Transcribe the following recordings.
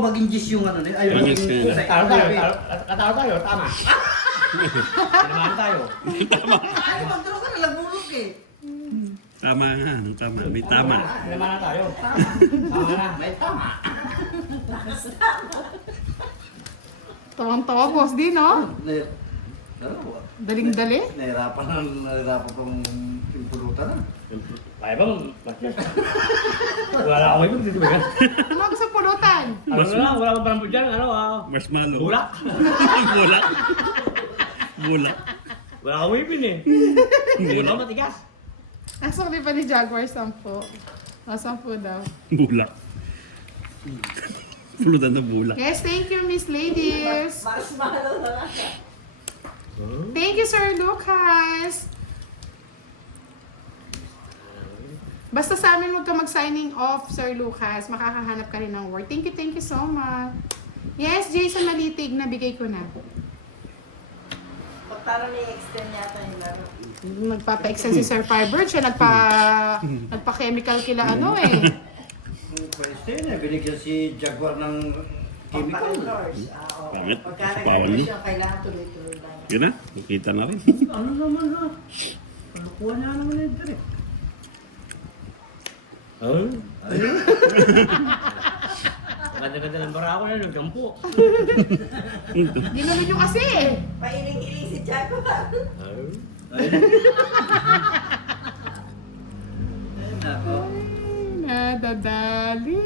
maging gis yung ano nila. Ay, Yung maging gis nila. Katalo tayo, tama. Tinamaan tayo. Ay, magdaro ka na, nagbulok eh. Tama nga, tama. May tama. Tinamaan tayo. Tama na, may tama. Tawang-tawa, boss din, no? Daling-dali. Nahirapan pang pimpulutan na. Kaya ba, mag-cheers? Wala akong ibig dito ba yan? Ano gusto pulutan? Ano na lang, wala akong parampo dyan, Marshmallow. bulak. Bulak. Bulak. Wala akong ibig eh. Hindi ako matigas. Asok di pa ni Jaguar, 10. 10 daw. Bulak. Pulutan na bulak. Yes, thank you, Miss Ladies. Marshmallow na lang siya. Thank you, Sir Lucas. Basta sa amin huwag ka mag-signing off, Sir Lucas. Makakahanap ka rin ng work. Thank you so much. Yes, Jason Malitig, nabigay ko na. Parang i-extend yata yung laro. Nagpapa-extend si Sir Fiber. Siya nagpa-chemical kila ano eh. Pwede na, binigyan si Jaguar ng chemical. Pampakalors. Pangit. Pagka Bawal nag-ano niya. siya, kailangan tuloy-tuloy lang. Yun na, nakita na rin. Ano naman ha? Kalukuha niya naman yun direct. Oh? Ganda-ganda ng bara ako na ng kampo. Ginulo nyo kasi eh. Pailing-iling si Jaguar. Ayun ako. Nadadali.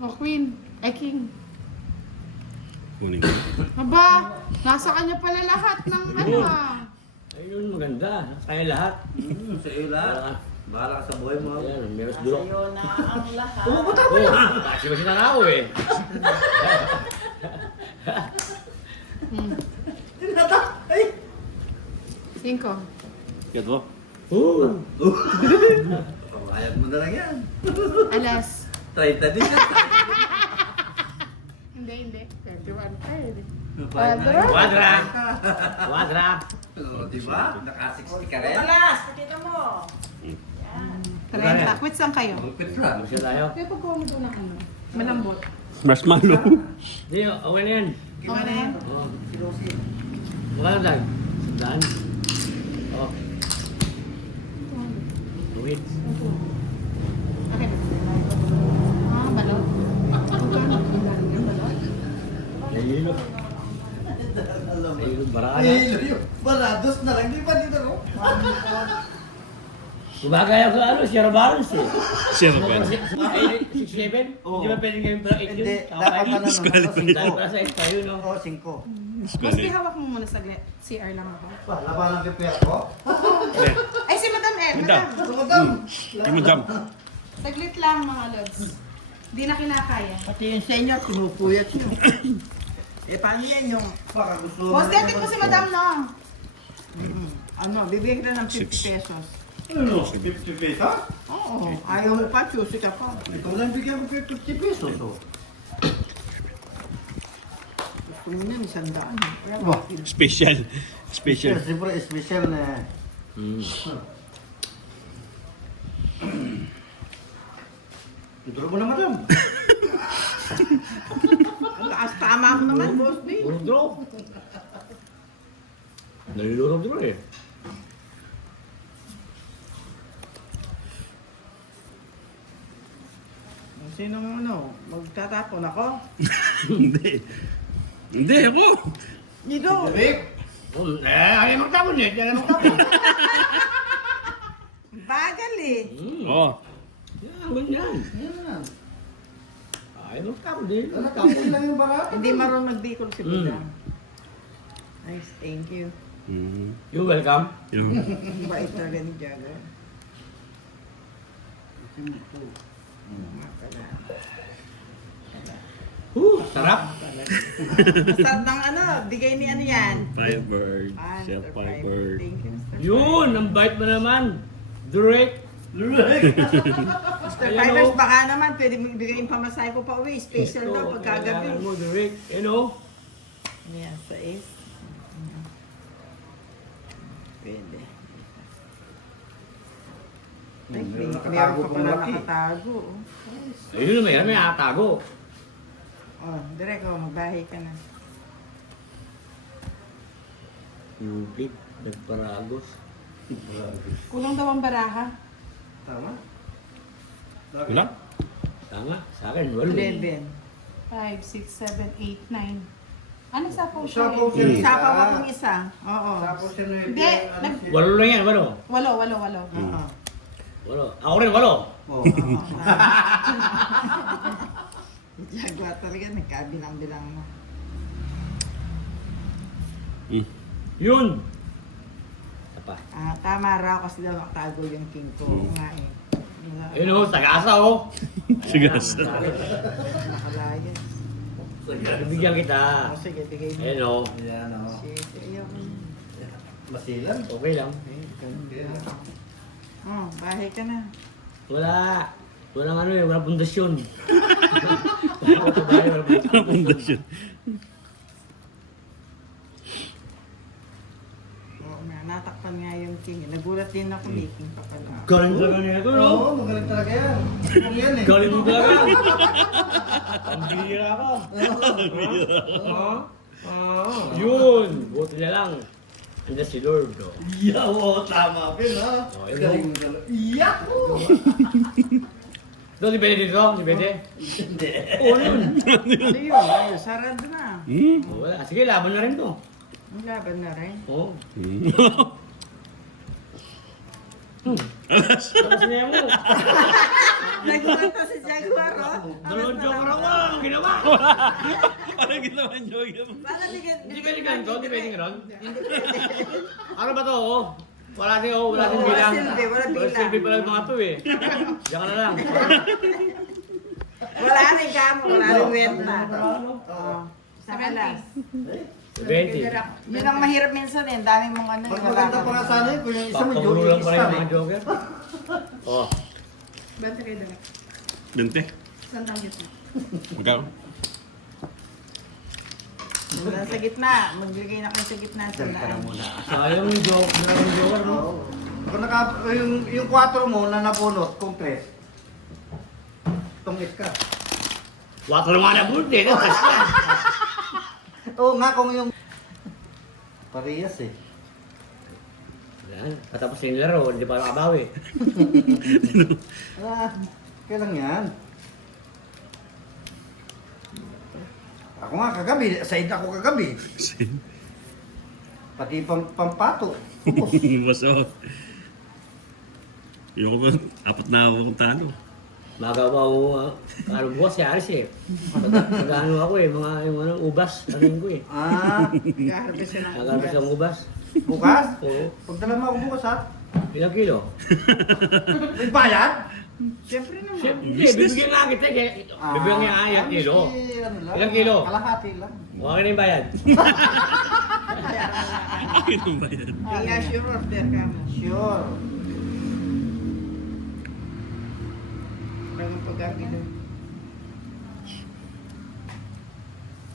O Queen. King. Kunin ko. Aba, nasa kanya pala lahat ng ano ah. Ayun, maganda. Kaya lahat. Sa iyo lahat. Bahala ka sa buhay mo. Ayan, meron dulok. Sa'yo na ang lahat. Pumuputa ko Oh, na! kasi ba sinanako eh. Ay! 5. Kat mo? Ayat mo na lang yan. Alas. 30 din yan. Hindi. 31 pa eh. Quadra! Quadra! Oh, diba? Naka-60 ka rin. Malas, pakita mo. Yan. 30. Quit saan kayo? Malupit lang. Gusto tayo? Kaya pagkuha mo doon ng ano? Malambot. Marshmallow. Hindi, okay na yan. Okay na yan? Oo. Magkano tayo? Saan? Oo. Wait. Okay. Balot. Nahihilo. Nahihilo, baraan. Barados na lang. Di ba dito no? Gumagaya ko ano, Sierra Barons eh. Sino ba? 6-7? Oo. Di ba pwedeng gawin pala 8 yun? Hindi, dapat ano Dahil no? para sa 8 tayo, no? Oo, 5. Mas di hawak mo muna saglit. CR lang ako. Labanan ko pera ko. Ay, si Madam Ed. Madam. Madam. Di mo dam. Saglit lang mga lods. Di na kinakaya. Pati yung sa inyo, pinupuyat nyo. Eh, paano yan yung... Baka gusto Boss, datit mo si Madam, no? Ano, bibigyan ka ng 50 Six. pesos. Ano? 50 pesos? Oo. Ayaw mo pa, choosy ka pa. Ikaw lang bigyan ko 50 pesos. Oh. Gusto mo yan, 100. Wah. Special. Special. Siyempre, special na. Ito mo na, madam. Ang lakas tama mo naman, boss din. Durog-durog. Nalilurog-durog eh. Sinong ano, magtatapon ako? Hindi. Hindi ako. Dito! Rick! Ayaw magtapon eh. Ayaw magtapon. Bagal eh. Oh. Yan, ganyan. Yan na. Ayaw magtapon din. Nakapin lang yung barato. Hindi marunong magdikol si Buda. Nice, thank you. You welcome. Yun. Ang bait talaga ni Jagger. Sarap. Masarap ng ano, bigay ni ano yan. Firebird. Ah, Chef Mr. Firebird. Thank you, Mr. Yun, ang bait mo naman. Direct. Mr. Ayan, Fibers, oh. baka naman pwede mo ibigay yung pamasahe ko pa uwi. Special daw pagkagabi. Kailangan mo, direct. You know? Ayan, sa is. Pwede. Ay, Meron meron nakatago ka pang pala laki. nakatago. Oh. Ayun naman yan, may atago. Oh, direct oh, magbahay ka na. Yupit. Nagparagos. Kulang daw ang baraha. Tama? Wala? Tama. Sa akin, wala. 11. 5, 6, 7, 8, 9. Ano sapaw siya? Sapaw eh? siya. Sapaw akong isa. Oo. Tapos yun yung Hindi, Walo lang yan, walo. Walo. Oo. Walo. Ako rin, walo. Oh. Jaguar talaga, nagkabilang-bilang na. Yun. Apa? Ah, tama raw kasi daw nakatago yung king ko. Oo nga eh. Yun o, tagasa o. Sigas. Nakalayas. Bibigyan kita. O sige, bigay mo. Ayun o. Ayan o. Sige, ayoko. Masilan. Okay lang. Oh, bahay ka na. Wala. Walang ano eh, walang pundasyon. Wala sa bahay, walang pundasyon. Pundasyon. Oo nga, natakpan nga yung king. Nagulat din ako, may king pa pala. Galing talaga niya ito, no? Oo, magaling talaga yan. Kung yan eh. Galing mo talaga. Ang bihira ka. Yun. Buti na lang. Andiyan si Lord, oh. Yeah, oo, tama Pin ha. Oh, yun. Galing mo talaga. Yahoo! Doon, si Bede dito? Si Bede? Hindi. Oo, yun. Ano yun? Ayun, sarado na. Oh, wala. Sige, laban na rin to. Ang laban na rin. Oo. Tapos niya mo. Nagulat na si Jaguar, oh. Dalawang joker ako. Ang ginawa. Parang ginawa niyo. Paano bigyan? Hindi pwede ganito. Hindi pwede gano'n. Ano ba to, oh? Wala din, oh. Wala din Wala bilang. silbi, wala bilang. silbi pala yung mga to, eh. Diyan ka na lang. Wala rin kamo, wala rin renta. Ano? Oo. Sa kalas. 20. Yun ang mahirap minsan eh. Ang dami mong ano. Mas wala maganda ka. pa nga sana yun kung yung isa mo Papagulo lang pala yung Joey mga joker. Oh. Bante kayo dala. 20. Saan tawag ito? Magkano? Wala sa gitna. Magbigay na kayo sa gitna. Sa daan. Sayang yung joker. Yung joker, no? Kung yung 4 mo na nabunot, kung 3. Tungit ka. Wato naman na bulti. Oo nga kung yung... Parehas eh. Yan. Katapos yung laro, hindi pa nakabawi. Ah, kailan yan? Ako nga kagabi, side ako kagabi. Pati pampato. Baso. Yung ko, apat na ako kung talo. Magawa ko, ano bukas si Aris eh. Mag-ano ako eh, mga yung ano, ubas. Ano ko eh. Ah, Nag-harvest na ng Nag-ano sa ubas. bukas? Oo. Pagdala mo ako bukas ha? Ilang kilo? May bayad? Siyempre naman. Hindi, bibigyan nga kita. Bibigyan nga ilang kilo. Ano lang, Ilang kilo? Kalahati lang. Okay na yung bayad. Ano ba yan? Kaya sure order ka mo. Sure. Parang pag-abilo.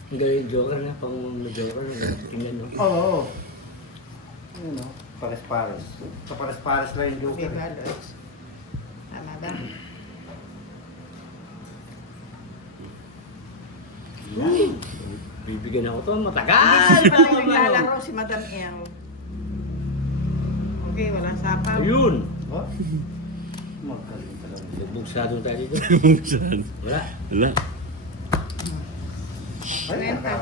Ang galing yung joker na, pang joker na. Tingnan mo. Oo. Yun o, pares-pares. Sa pares-pares lang yung Okay joker. ba, Lods? Tama ba? Bibigyan ako to, Hindi matagal! siya pala naglalaro si Madam El. Okay, wala sapaw. Ayun! Oh? Magaling talaga. Nagbugsa doon tayo dito. Saan? Wala. Wala. Ay, Renta.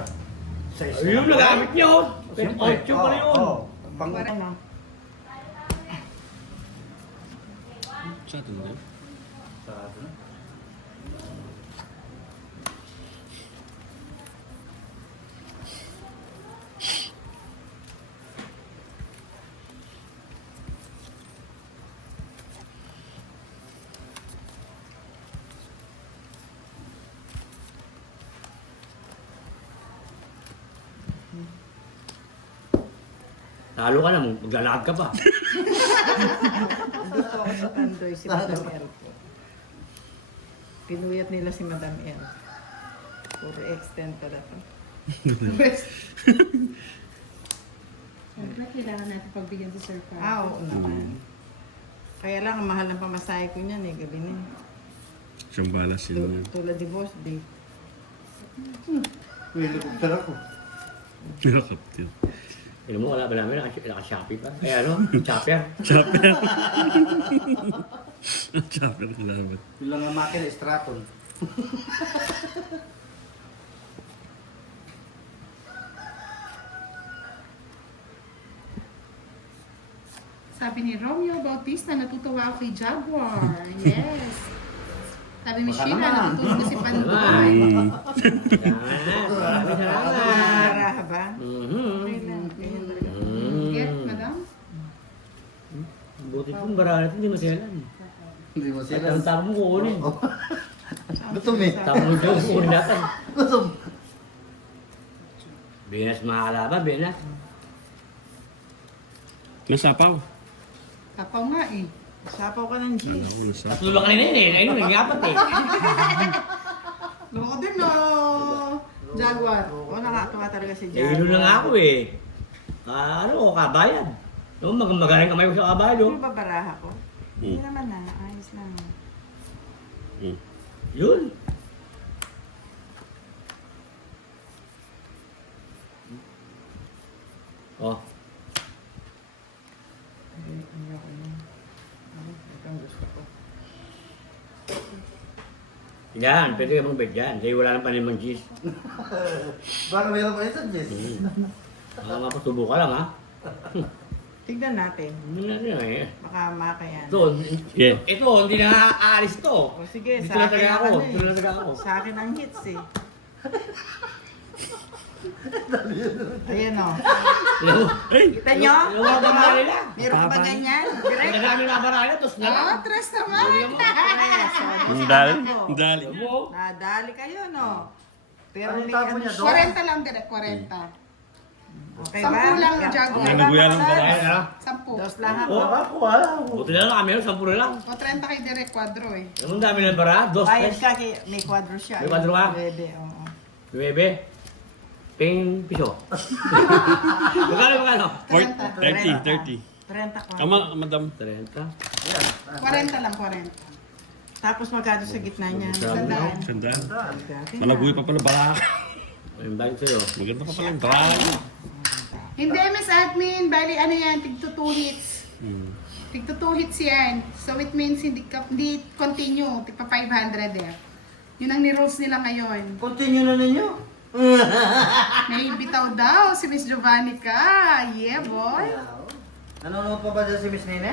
Sa isa Ayun, lang. nagamit niyo! Siyempre. 8 pala yun! Oo. Pang... Ano? Sa atin na. Sarado na. Talo ka na, maglalakad ka pa. Gusto ako sa Tandoy si Madam El po. Pinuyat nila si Madam El. Puro extend pala to. Siyempre, kailangan natin pagbigyan si Sir Carl. Oo naman. Kaya lang, ang mahal ng pamasahe ko niyan eh, gabi na. Siyang balas yun. Tulad ni Boss D. May helicopter ako. Helicopter. Alam mo, wala ba namin, naka-Shopee pa? Ay ano, chopper. Chopper. Chopper na naman. Yung lang ang makina, Straton. Sabi ni Romeo Bautista, natutuwa ako kay Jaguar. Yes. Sabi ni Baka Sheila, naman. natutulog ko si Pandoy. Salamat. Maraming salamat. Para ba? Mhm. Okay lang. Ganyan talaga. Get, madam? Buti pong barahan natin, hindi maselan. Hindi mo At sila. ang tama mo kukunin. Gutom eh. Tama mo dyan, kukunin natin. Gutom. Benas mga kalaban, Benas. Nasapaw. Tapaw nga eh. Sapaw ka ng Wala jeans. ko nasapaw. Tatlo lang kanina yun eh. Ayun, nag-apat eh. Loko din no. Jaguar. Oo, nakakatawa talaga si Eh, Jaguar. yun lang ako eh. Ano, kabayan. No, magaling kamay ko sa kabayan. Ano ba baraha ko? Hindi naman na. Ayos lang. Hmm. Yun. Oh, Ayoko yun. Ito ang gusto ko. yan. Pwede ka bang bet dyan. Kasi wala nang panimang cheese. Baka meron pa ito, Jess. Mapatubo ka lang ha. Tignan natin. Hindi na rin eh. Baka makayan. Ito, Yeah. ito, hindi na aalis to. O sige, Dito sa na akin taga ang ako. ano Dito na eh. taga ako. Sa akin ang hits eh. Ayan o. Alam mo, Ay! Kita nyo? Yung mga babae nila. Meron ka ba ganyan? Direct? Ang dami na baraya, tapos na lang. Ah, tres naman. Ang dali. Ang dali. Alam mo, Nadali kayo, no? Pero Anong may tapo ano niya, siya. 40 lang direct, 40. Okay ba? Sampu lang, Jaguar. May naguya lang ba? ay, ano? 10. Dos lang ako. Oh, Ako, wala. buti na lang kami, 10 na lang. O 30 kay direct, quadro eh. Alam mo, ang dami na bara, 2, Bayad 3, ka, may quadro siya. May quadro ka? Pwede, oo. 9, 10 piso. Magkano? 30. 30 ko. Ama, madam. 30. 40 lang, 40. Tapos magkano sa gitna niya? Sandaan. Sandaan. Dati na. Malabuhi pa pala baraka. Ayun, bakit sa'yo? Maganda pa pala yung baraka. Hindi, Miss Admin. Bali, ano yan, tigto 2 hits. Tigto 2 hits yan. So it means hindi continue. Tigpa 500 eh. Yun ang ni-rolls nila ngayon. Continue na ninyo. May bitaw daw si Miss Giovanni ka. Yeah, boy. Nanonood pa ba dyan si Miss Nene?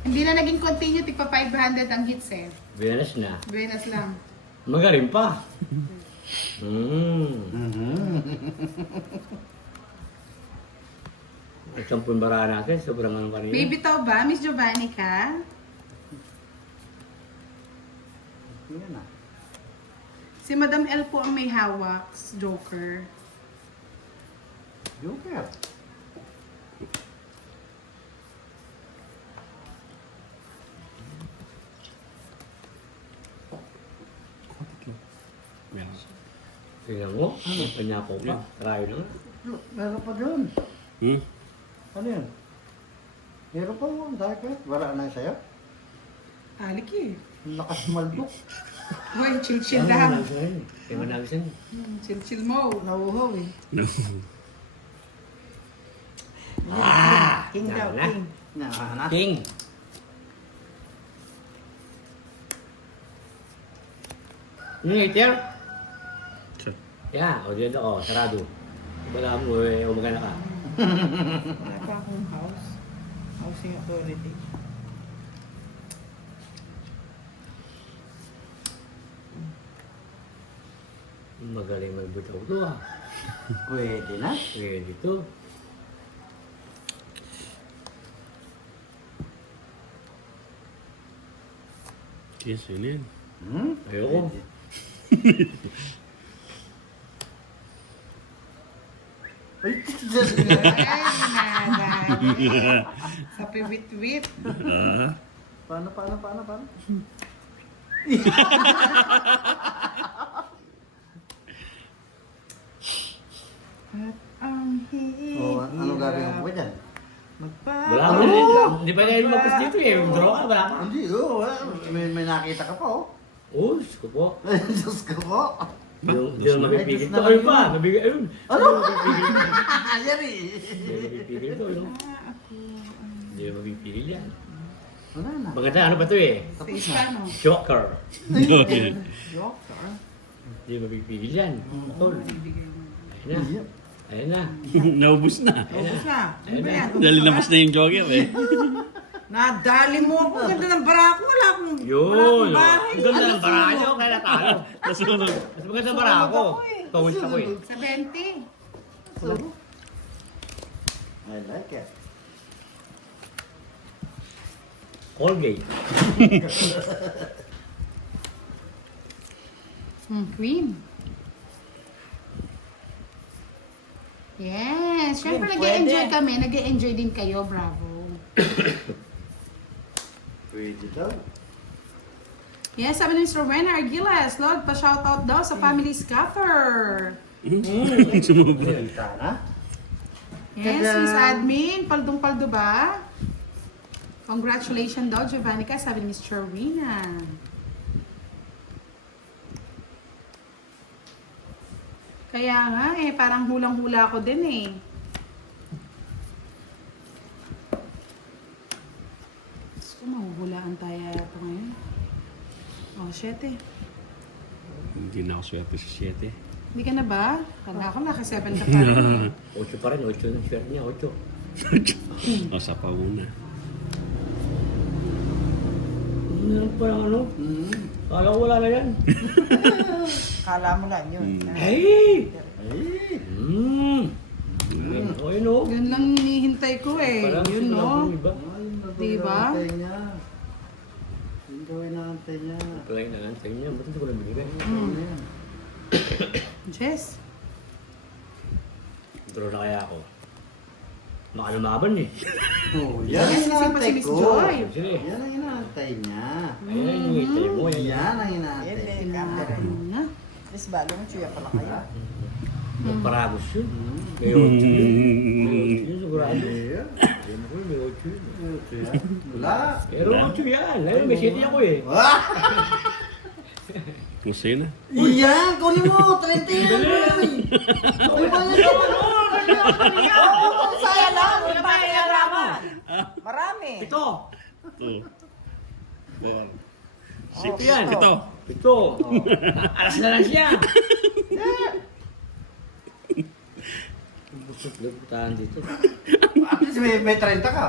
Hindi na naging continue, tigpa 500 ang hits eh. Biyanas na. Buenas lang. Magaling pa. At 10 bara natin, sobrang ano kanina. May bitaw ba, Miss Giovanni ka? Yan na. Si Madam L po ang may hawak, Joker. Joker. Meron. Tingnan mo, panyako pa. Try na. Meron pa doon. Hmm? Ano yun? Meron pa mo. Dahil ka. Wala na sa'yo. Halik eh. Lakas maldok. Uy, chill-chill lang. Kaya managisan. Chill-chill mo. Nauuhaw eh. No. King daw, na. king. Na. King! Hater? Sure. Yeah, o dito, o, sarado. Wala mo, umaga na ka. Wala pa akong house. Housing authority. Magaling magbitaw to ah. Pwede na. Pwede to. Yes, yun yan. Hmm? Ayoko. Ay, Ay, nada. Sa piwit-wit. Ah. paano? At ang hirap. O, ano gagawin mo ba dyan? Wala mo rin. Hindi pa na lumabas dito eh. Draw ka, wala pa. Hindi, wala. May nakita ka pa, oh. ko po. Diyos ko po. Hindi na mapipigil Diyos to. naman Ayun yun. pa, nabigay, ayun. Ano? Mapipigil. Ayan eh. Hindi na mapipigil to, no? Hindi na mapipigil yan. Wala na. Maganda, ano ba to eh? Sa Hispano. Joker. Okay. Joker. Hindi na mapipigil yan. Tol. Ayun na. Ayun na. Naubos na. Ubus na. Ano ba yan? Dali labas na yung jogger eh. Nadali mo ako. Ganda ng barako. Wala akong Yun. bahay. Ang ganda ng bara nyo, kaya natalo. Nasunod. Mas maganda bara ako. Tawid ako eh. Sa 20. I like it. Colgate. Cream. Yes. Siyempre Cream, nag-e-enjoy pwede. kami. Nag-e-enjoy din kayo. Bravo. Pwede daw. Yes, sabi ni Mr. Rowena Argiles, Lord, pa-shoutout daw sa family Scaffer. Sumubra. Sana. Yes, Tada! Miss Admin, paldong-paldo ba? Congratulations daw, Giovannica, sabi ni Miss Rowena. Kaya nga eh, parang hulang-hula ko din eh. Diyos ko, mahuhulaan tayo ito ngayon. Oh, 7. Hindi na ako swerte sa 7. Hindi ka na ba? Kala ko naka-7 ka pa. 8 pa rin, 8 ng shirt niya, 8. O, sa pauna. Ano pa lang ano? Kala ko wala na yan. Kala mo lang yun. Hey! Ay. Ayun o. Yun lang hinihintay ko eh. Parang Yun sila no. po iba. Diba? Yung daw inaantay niya. Pala yung nangantay niya, ba't hindi ko lang binigay? Jess. Draw na kaya ako. Makalumaban eh. Oh, Yes, yan ang kasi pa si inaantay Miss ko. Joy. Sige. Yan ang inaantay niya. Ayan yung ngitay mo. Yan ang Yan, inaantay. may camera. Ano na? Miss Balong, chuya pala kayo. Paragos yun. May 8 yun. May 8 yun, sigurado. Yeah. Siyempre, may 8 yun. Wala. Pero 8 yan. Ayun, may 7 ako eh. Kusina. Yan! Kunin mo! 30 yan! Kunin mo yan! Saya lang. Wala pa kayaraman. Marami. Ito. Ito. Four. Six yan. Ito. Ito. Alas na lang siya. Busot lang putahan dito. At least may 30 ka.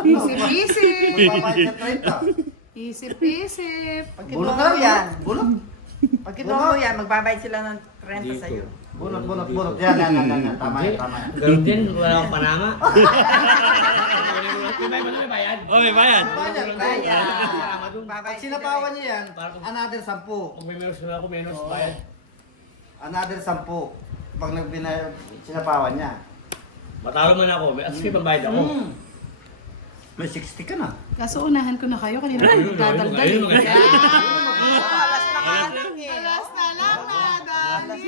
Isip-isip. Magpapalit sa 30. Isip-isip. Pag Bulot kinuha na mo lang yan. yan. Bulot. Pag kinuha mo yan, magbabayad sila ng 30 sa'yo. Bulot, bulot, bulot. Yan, yan, yan, yan. Tama yan, tama yan. Ganun din, wala akong panama. May bayad. Oh, may bayad. Bayad, Panama dun. Pag sinapawan niya yan, another 10. Kung may menos na ako, menos bayad. Another 10. Pag sinapawan niya. Matalo man ako, at least may pambayad ako. May 60 ka na. Kaso unahan ko na kayo. Kanina ko nagdadaldal. ayun, mga- Yan. Alas na nga lang eh. Alas na lang na, Dali.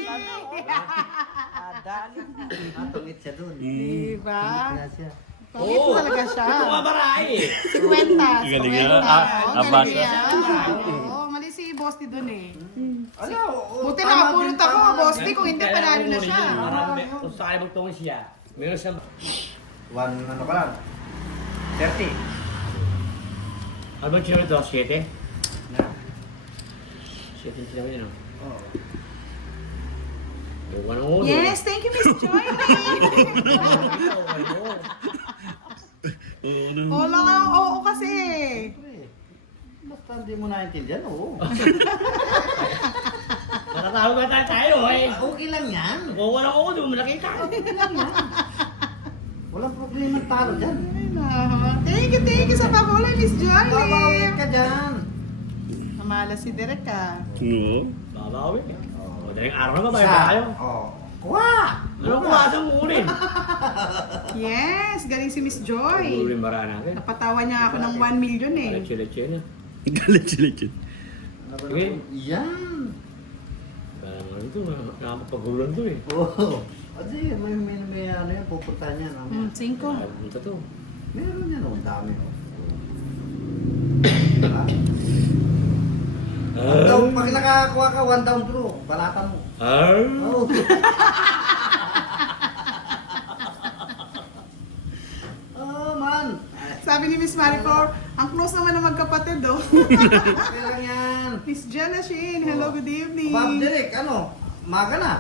Dali. Natungit siya dun. Diba? Kaya siya. Pangit mo talaga siya. Ito mga baray eh. 50. Galing 50. nga. Oo, Abasa. galing yan. Oo, mali si Boss D dun eh. Ano? Buti nakapulot ako, Boss D. Kung hindi, panalo na siya. Kung sakali magtungin siya, meron siyang... One, ano ka lang? 30. Ano ba siya ito? 7? Na. 7 sila yun, no? Oo. Buwan ng ulo. Yes, thank you, Miss Joy. Oo lang ang oo kasi. Siyempre. Basta hindi mo naintindihan, oo. Nakatawag ba tayo eh? Okay lang yan. Buwan ng ulo, malaki ka. Walang problema talo dyan. Thank you sa pag-ulay, Miss Joy. Babawin ka dyan. Namala si Derek ah. No. Babawi. Madaling araw na ba tayo? Oo. Kuha! Ano kuha sa ulit? Yes, galing si Miss Joy. Ulit bara natin. Napatawa niya ako ng 1 million eh. Leche-leche na. Galit sila dyan. Sige. Yan. Parang ano ito, nakapagpagulan to eh. Oo. Kasi may ano yan, pupunta niya. No? 5. Punta to. Meron yan, ang dami. Oh. Diba? Ah! pag nakakuha ka, 1 down through, balatan mo. Ah. Oh. Oh, man. Sabi ni Miss Mariflor, ang close naman ng magkapatid, oh. Okay lang yan. Miss Jenna Shane, hello, good evening. Bob Derek, ano? Maga na.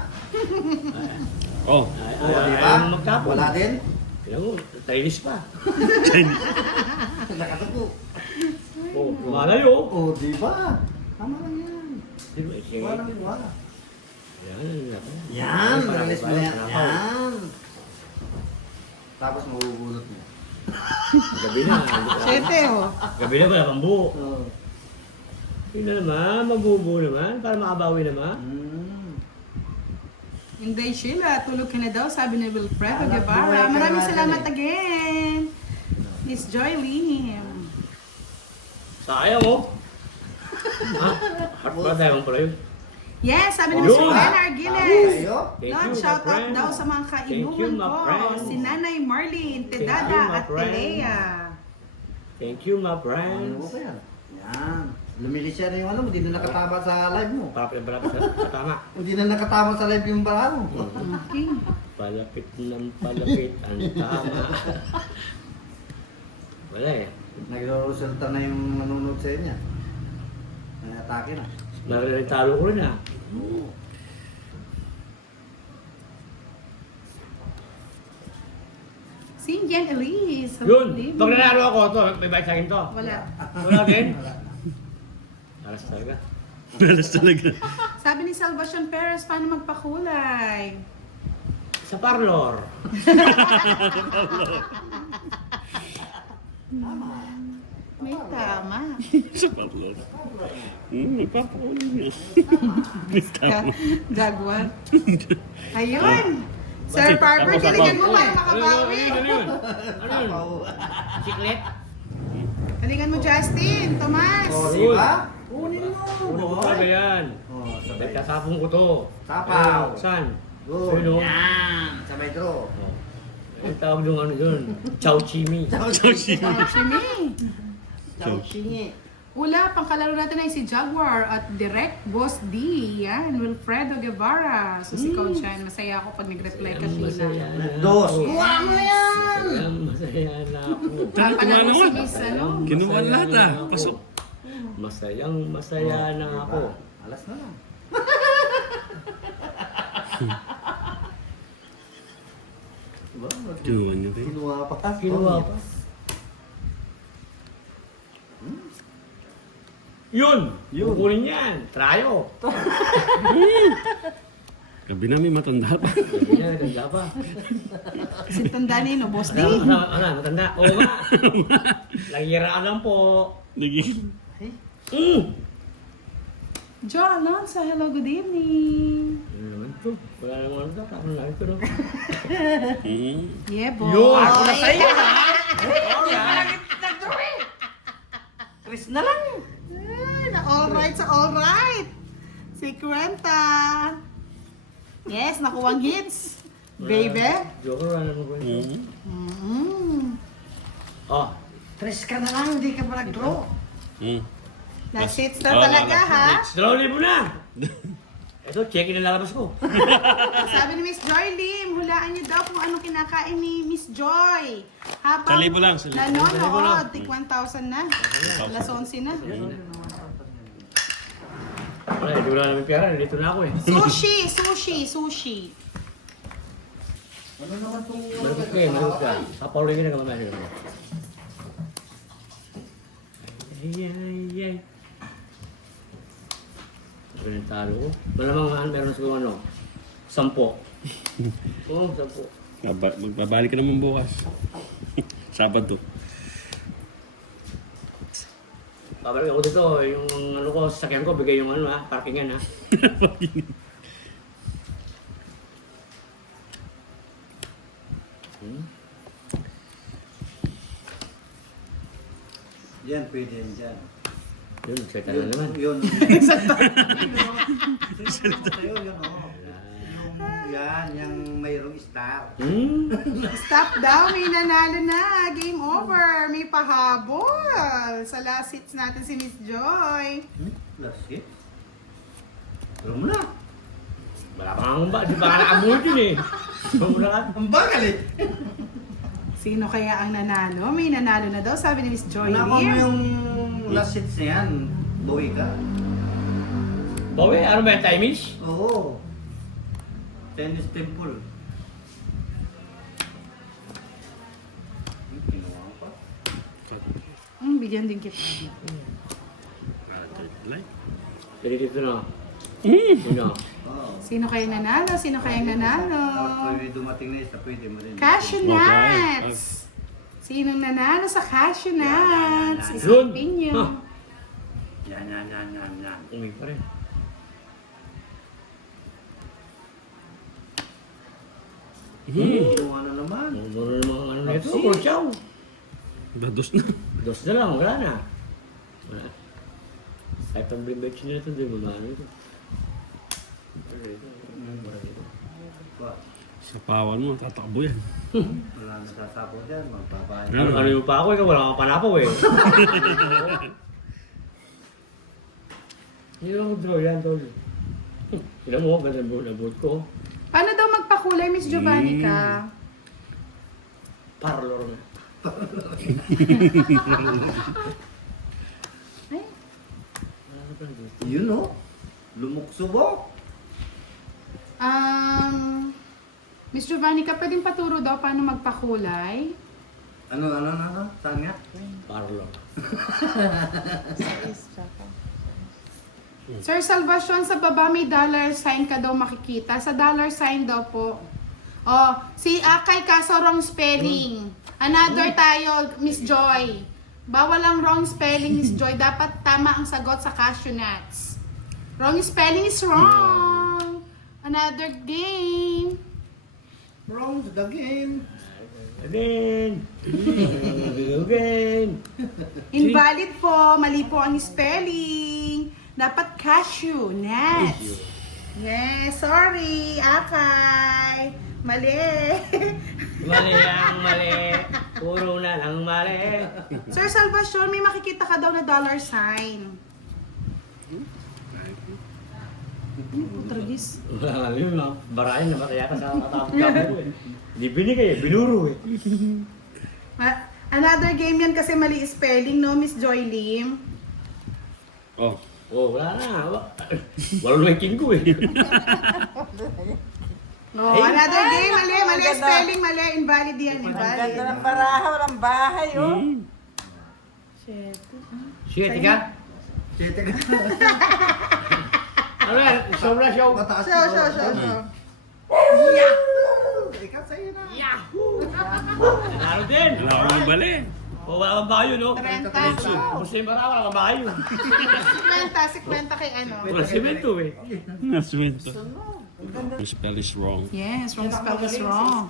Oh, Ayaw magtapon. Wala din. Kaya mo, Chinese pa. Nakatupo. Oh, malayo. Oh, di ba? Tama lang yan. Di ba? Sige. Wala lang wala. Yan, ako. Yan, Parang release mo parang yan. parang Yan. Tapos magugulat mo. Gabi na. Siyete, oh. Gabi na wala pang buo. Oh. Yun na naman, mabubuo naman, para makabawi naman. Hindi, Sheila, tulog ka na daw, sabi ni Wilfredo Anak, buhay Guevara. ka Maraming nga salamat dyan again. Miss Joy Lim. Sayang oh. Ha? Heart ba tayo pala yun? Yes, sabi ni Yun. Miss Rowena Argiles. Ayo. Thank Lord, you, my shout out friend. daw sa mga Thank you, kainuman my ko. friend. Si Nanay Marlene, Thank you, Tedada my at friend. Telea. Thank you, my Ano friends. ba yan? Yan. Lumilis yan yung ano, hindi na nakatama sa live mo. Para sa tama. Hindi na nakatama sa live yung bala mo. Okay. Palapit ng palapit ang tama. Wala eh. Nagro-resulta na yung nanonood sa inyo. Nanatake na. Naritalo ko rin ah. Si Jen Elise. Yun! Pag nanalo ako, to, may bayad sa akin to. Wala. Wala din? Alas talaga. Malas talaga. Sabi ni Salvacion Perez, paano magpakulay? Sa parlor. May tama. Sa parlor. Magpapakulo niya. Jaguar. Ayun. Sir Bakit? Barber, Tapos kailangan mo apa? para makabawi. Ano yun? Ano yun? Chiclet? Kailangan mo, Justin, Tomas. Oh, di ba? Kunin mo. Ano ko talaga yan? Oh, sabay. Nagtatapon ko to. Tapaw. Saan? Good. Sino? Yan. Sabay draw. Ang tawag yung ano yun? Chow Chimi. Chowshi. Simi. Chow chingi. Wala, pangkalaro natin ay si Jaguar at Direct Boss D. Yan, Wilfredo Guevara. So si Coach yan, masaya ako pag nag-reply ka Masaya Sheila. na Dos. ako. Kuha mo yan. Masaya na ako. Papalaro si Miss, ano? Kinuha Masaya lahat na ah. ako. Pasok. Masayang masaya na ako. Alas na lang. Diba? Kinuha niya rin. Kinuha pa. Kinuha pa. Yun! Yun. Kukunin yan. Trayo. Gabi namin matanda pa. Sabi niya, naganda pa. Si tanda nino, Boss D. Ano, matanda? Oo nga. Langira lang po. Naging... Jo Alonso, hello, good evening. Ano naman to? Wala namang ano to. Tapos lang ito, no? Yeah, boy. Yun! Ako na sa'yo, ha? Chris na lang. All right sa all right. Si Kwenta. Yes, nakuwang hits. Baby. Joker, wala namang kwento. Oh, Chris ka na lang, hindi ka pa nag-draw. Last hits na talaga, ha? 2,000 na! Ito, check in ang lalabas ko. Sabi ni Miss Joy Lim, hulaan niyo daw kung anong kinakain ni Miss Joy. Habang 1,000 lang, 1,000. nanonood, tig 1,000 na. Alas 11 na. Wala, hindi wala namin pera. Dito na ako eh. Sushi. Ano naman itong... Malapit ka eh, malapit ka. Kapauloy ka na kamamaya. Ay. Ito yung talo ko. Malamang meron siguro ano, 10. Oo, 10. Magbabalik ka naman bukas. Sabado. Babalik ako dito, yung ano ko, sasakyan ko, bigay yung ano ha, parkingan ha. Yan, pwede yan dyan. Yun, salita na naman. Yun. Yun, oh. Yan, yung mayroong star. Stop daw, may nanalo na. Game over. May pahabol. Sa last hits natin si Miss Joy. Last hit? Pero mo na. Wala pa nga ba? Di ba ka nakabulit yun eh? Wala ka. Ang bagal eh. Sino kaya ang nanalo? May nanalo na daw, sabi ni Miss Joy Wala mo Lim. yung last hits na yan. Buwi ka. Bawi, ano ba yung timings? Oo. Tennis temple. Kinuha ko pa. Bigyan din kita. Dali dito na. Mm. Sino? Oo. Sino kaya nanalo? Sino kaya nanalo? Tapos pwede dumating na isa, pwede mo rin. Cashew nuts! Sinong nanalo sa cashew nuts? Yun. Isipin nyo. Huh. Yan. Umi pa rin. Kinuha na naman. Ano na naman ano na ito? Pepsi. Kursaw. Dados na. Dos na lang, wala na. Wala. Kahit pang blibetch nila ito, di ba maano ito? Ba, Sa pawan mo, tatakbo yan. wala na sasako dyan. Magbabayad. Ano yung pa ako, ikaw wala kang panapaw eh. Hindi lang draw yan, tol. Tignan mo, ganda na board ko. Paano daw magpakulay, Miss Giovanni ka? Parlor na. Ay, Yun o. Lumukso mo. Miss Giovanni ka, pwedeng paturo daw paano magpakulay? Ano? Saan nga? Parlor. Size, tsaka. Sir Salvacion, sa baba may dollar sign ka daw makikita. Sa dollar sign daw po. Oh, si Akay kaso wrong spelling. Another tayo, Miss Joy. Bawal ang wrong spelling, Miss Joy. Dapat tama ang sagot sa cashew nuts. Wrong spelling is wrong. Another game. Wrong the game. Again! Again! Invalid po. Mali po ang spelling. Dapat cashew nuts. Yes, sorry, Akay. Mali. Mali ang mali. Puro na lang mali. Sir Salvacion, may makikita ka daw na dollar sign. Tragis. Wala yun lang. Barayan na mataya ka sa katapos-tapos eh. Hindi binigay eh, binuro eh. Another game yan kasi mali spelling, no, Miss Joy Lim? Oh. Oh, wala na. Wala na yung king ko eh. Oh, Ay, another ay, game, mali, naku, mali ang ganda. spelling, mali, invalid yan, Ang invalid. ganda ng baraha, walang bahay, oh. Mm. Shit. Shit, ika. Siyete ka. Ano yan? Sobra siya. Mataas So. Yahoo! Ikaw sa'yo na. Ano din? Wala akong bali. O, wala kang bayo, no? 30. Gusto yung baraha, wala kang bayo. 50 kay ano. Wala simento eh. Naswin to. The spell is wrong. Yes, wrong spell is wrong.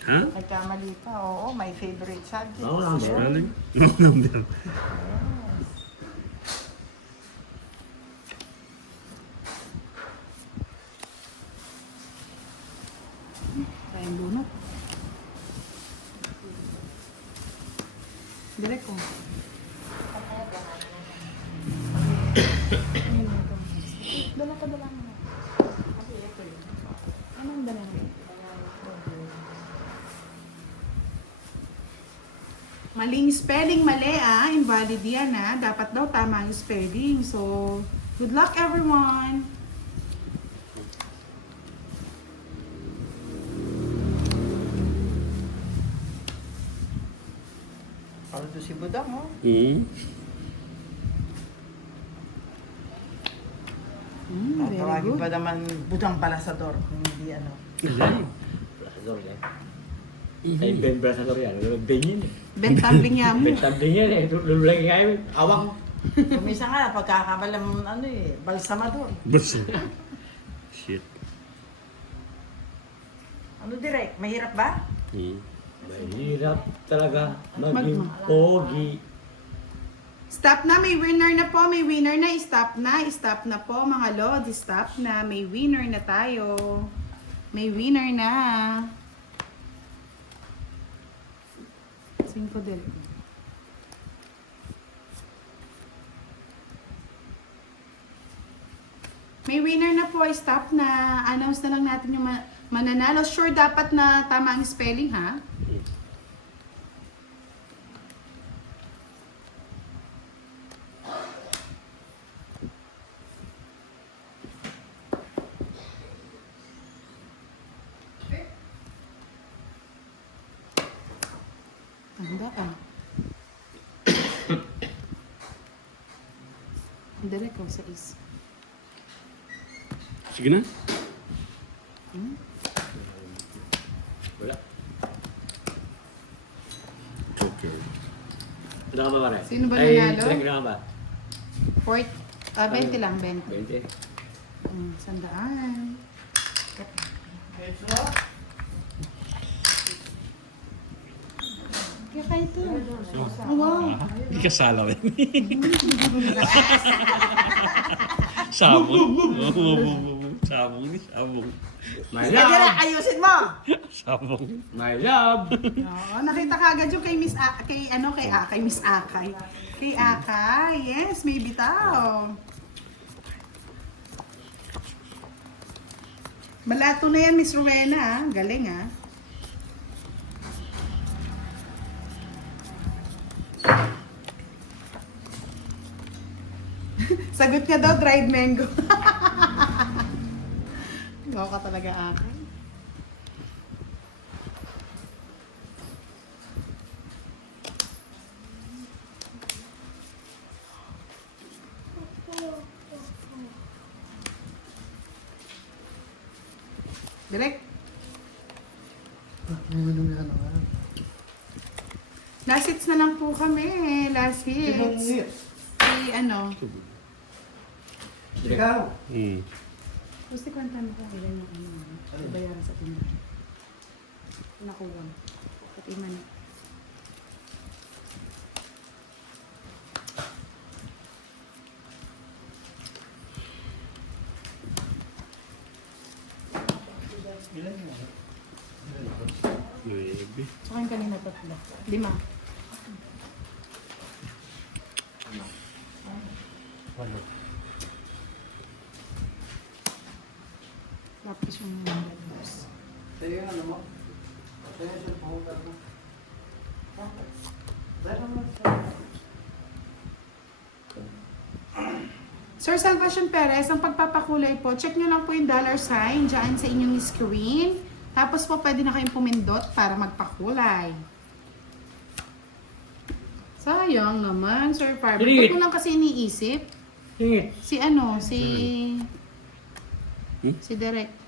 Ha? Nagkamali pa, oo, my favorite subject. Wrong number. Spelling? Wrong number. Tayong lunok. Direk ko. Dala mo. Anong dala mo? Maling spelling, mali ah. Invalid yan ah. Dapat daw tama ang spelling. So, good luck everyone. Ano to si Budang, oh. Mm. Very Tawagin good. pa naman Budang Palasador, hindi ano. Brasador yan. Ay, Ben Brasador yan. Ben yun eh. Bentambling niya mo. Ben Tambling yan eh. Lululay nga yun. Awang. Kumisa nga, pagkakamalang ano eh, balsamador. Basta. Shit. Ano direct, mahirap ba? Mm. Mahirap talaga maging pogi. Stop na, may winner na po, may winner na, stop na po mga lods, stop na, may winner na tayo. May winner na. 5 del. May winner na po. Stop na. Announce na lang natin yung mananalo. Sure dapat na tama ang spelling ha. Tanda ka. Direct ko sa is. Sige na. Wala. Okay. Ano ka ba pare? Sino ba Ay, nanalo? direct na ka ba? 20 lang, 20. 20. Sandaan. Kaya kayo ito. Oh, wow. Hindi ka salaw yan. Sabong. Sabong ni sabong. My Sige, dire, love! ayusin mo! Sabong. My love! Oo, nakita ka agad yung kay Miss kay Miss Akay. Kay Akay, yes, may bitaw. Malato na yan, Miss Rowena, ah. Galing, ah. Sagot niya daw, dried mango. Gawa ka talaga, Akay. Direk. Last hits na lang po kami. Last hits. Ano? Ikaw. Gusto kwenta mo kung ilan yung bayaran sa tindahan. Nakuha. Pati man. Baby. Tsaka yung kanina 3. 5. Tapos yung numbers. Sa'yo yung ano mo? Sa'yo yung pumunta mo? Dahil naman Sir Salvacion Perez, ang pagpapakulay po, check nyo lang po yung $sign dyan sa inyong screen. Tapos po, pwede na kayong pumindot para magpakulay. Sayang naman, Sir Farber. Dili. Ba't mo lang kasi iniisip? Singit. Si si Derek.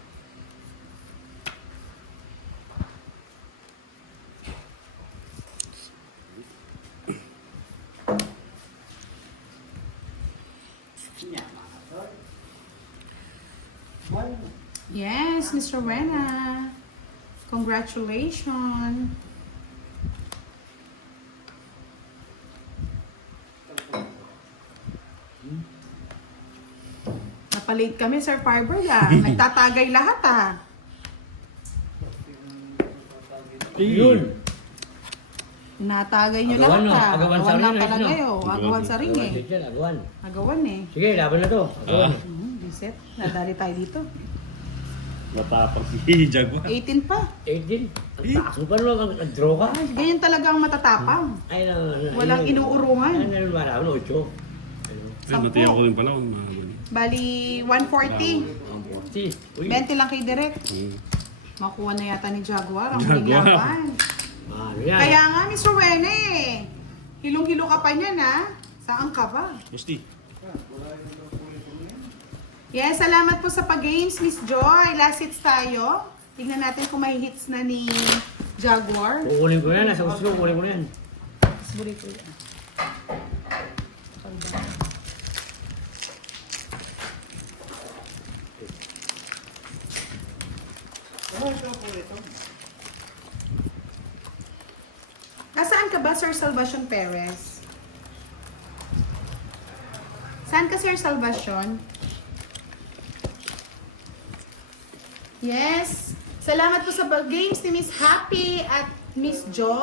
Yes, Mr. Rowena. Congratulations. Napalate kami, Sir Farber, ah. Nagtatagay lahat, ah. Yun! Natagay nyo Agawan, lahat, no? ah. Agawan sa Agawan lang ring, talaga, no? eh. Agawan sa ring, eh. Agawan. Agawan. Agawan, eh. Sige, laban na to. Agawan. Biset, nadali tayo dito. Matapang si Jaguar. 18 pa. 18. Ang taas mo pa naman, ang-draw ka. Ay, ganyan talaga ang matatapang. Ay, Walang inuurungan. Ano naman, ako na 8. Ay, matiyan ko rin pala kung mahal. Bali, 140. Ang 40. Uy, 20 lang kay Direk. Makuha na yata ni Jaguar ang huling Jaguar. laban. ano yan? Kaya nga, Miss Rowena, eh. Hilong-hilo ka pa niyan, ha? Saan ka ba? Gusti. Yes, salamat po sa pag-games, Miss Joy. Last hits tayo. Tignan natin kung may hits na ni Jaguar. Kukunin ko yan. Nasa gusto ko, kukunin ko yan. Sibuli ko yan. Nasaan ka ba, Sir Salvacion Perez? Saan ka, Sir Salvacion? Yes. Salamat po sa games ni Miss Happy at Miss Joy.